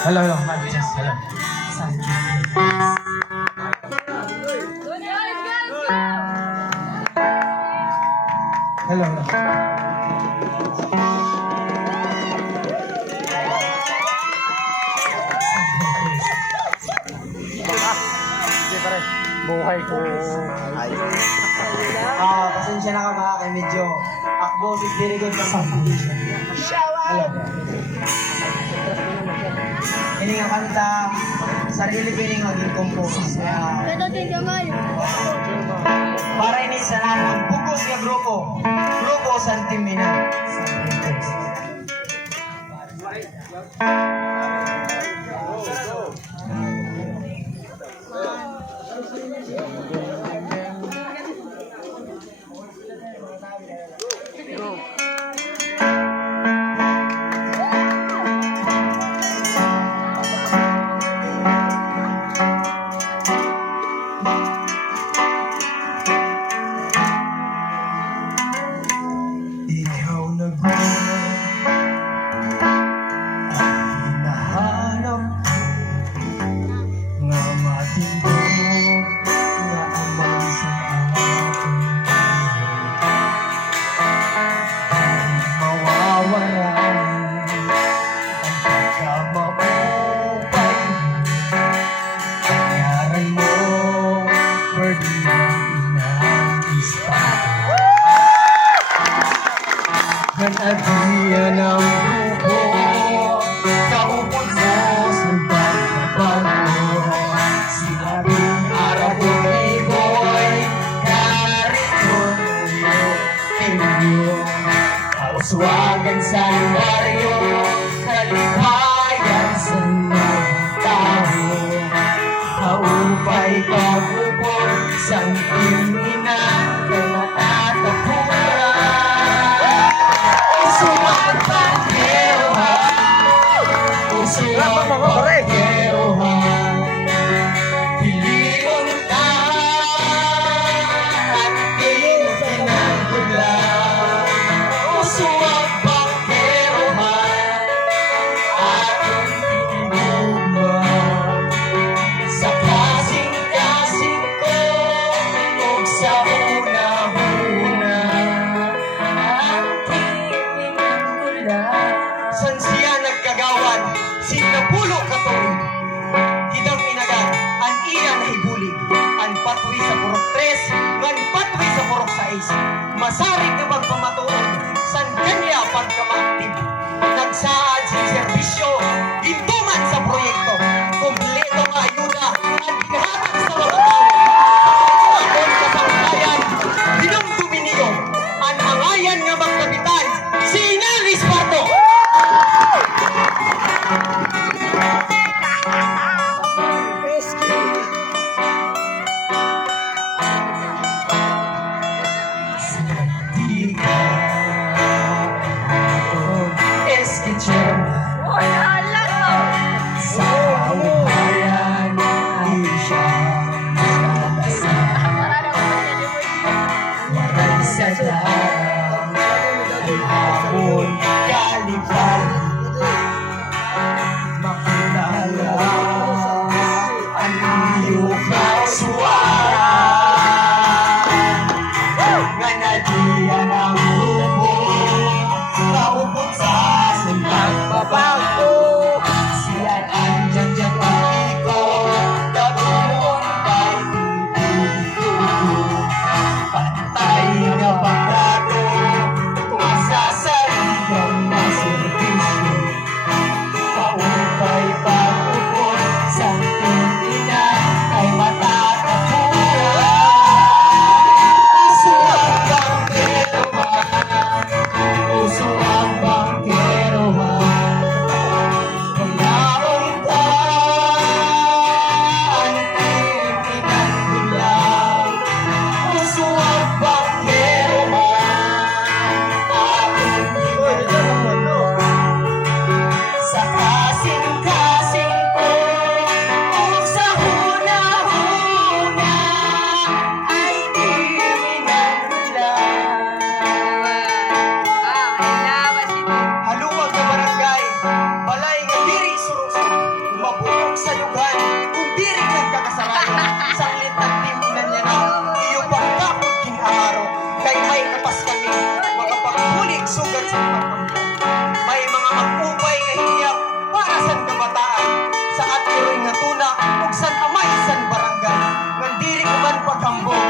Hello, hello. Hello. Hello, hello. Buhay ko. Pasensya na ka mga kay medyo akbo si Dirigod ng competition. Hello. Ini nga kanta, sarili pining maging compose. Para ini sa namang bugos nga grupo. Grupo Santimina. Kanadiyan ang grupo, kaupon mo sa pagkabago. Sinabing araw ko iboy, narito inyo. Kauswagan sa baryo, kalipayan sa mga tao. Kaupay pag-upon, Santimina, kay matatapunan. Usuan pangkerohan, usuan pangkerohan, piliyon ka at pinagkulang. Usuan pangkerohan, aking tinugman sa kasing-kasing ko o sa una-una. San siya nagkagawan, sinapulo katuig. Hidang minagan, ang iya na ibulig. Ang patwi sa purok 3, ang patwi sa purok 6. Masarig na magpamatuon, san kanya pagkamaaktiv. Nagsaad sa serbisyo, hintuman sa proyekto. Kompleto nga ayuda, ang ginahatag sa mga tao. Akon kasabayan, dinumdumi niyo, ang angayan nga magkapitan, si Inalis Pato. Patay na pagkato, masasaligang na service. kay may kapas kami makapagbulig sugat sa pagkampo. May mga mag-upay nga hiyak para sa kabataan sa atiroy nga tuna ug san amay san barangay ngan diri man paghambog